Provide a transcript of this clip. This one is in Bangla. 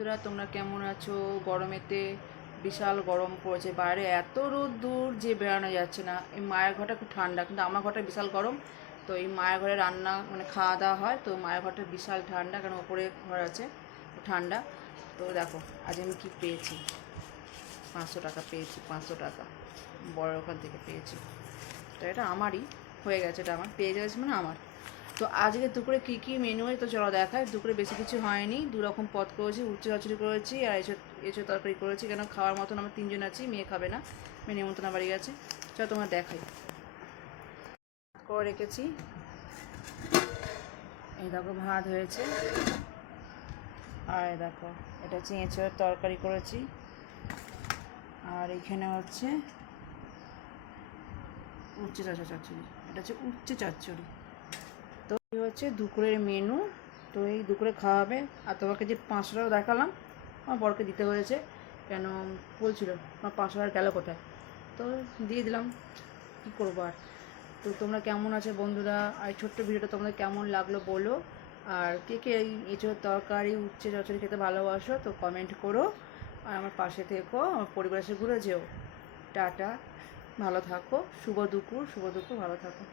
বন্ধুরা, তোমরা কেমন আছো? গরমেতে বিশাল গরম পড়েছে, বাইরে এত রোদ্দুর যে বেড়ানো যাচ্ছে না। এই মায়ের ঘরটা খুব ঠান্ডা, কিন্তু আমার ঘরটা বিশাল গরম। তো এই মায়ের ঘরে রান্না মানে খাওয়া দাওয়া হয়, তো মায়ের ঘরটা বিশাল ঠান্ডা, কারণ ওপরে ঘর আছে, ঠান্ডা। তো দেখো আজ আমি কী পেয়েছি, 500 টাকা পেয়েছি, 500 টাকা বড় ওখান থেকে পেয়েছি। তো এটা আমারই হয়ে গেছে, এটা আমার পেয়ে গেছে মানে আমার। তো আজকে দুপুরে কী কী মেনু হয় তো চলো দেখায়। দুপুরে বেশি কিছু হয়নি, 2 রকম পদ করেছি, উচ্চ চচড়ি করেছি আর এসব তরকারি করেছি, কেন খাওয়ার মতন আমরা 3জন আছি, মেয়ে খাবে না, মেয়ে নিমন্ত্রণ বাড়ি গেছে। চলো তোমার দেখাই। করে রেখেছি, এই দেখো ভাত হয়েছে, আর দেখো এটা হচ্ছে এঁচোড়ের তরকারি করেছি, আর এইখানে হচ্ছে উচ্ছে চচ্চড়ি, এটা হচ্ছে উচ্ছে চচ্চড়ি। তো এই হচ্ছে দুপুরের মেনু। তো এই দুপুরে খাওয়া হবে। আর তোমাকে যে 500 টাকা দেখালাম, আমার বরকে দিতে হয়েছে, কেন বলছিল আমার 500 টাকা গেল কোথায়, তো দিয়ে দিলাম, কী করবো আর। তো তোমরা কেমন আছো বন্ধুরা? আর ছোট্ট ভিডিওটা তোমাদের কেমন লাগলো বলো। আর কে কে এই এঁচোড় তরকারি উচ্ছে চচ্চড়ি খেতে ভালোবাসো তো কমেন্ট করো। আর আমার পাশে থেকো, আমার পরিবারের সাথে ঘুরে যেও। টাটা, ভালো থাকো, শুভ দুপুর, ভালো থাকো।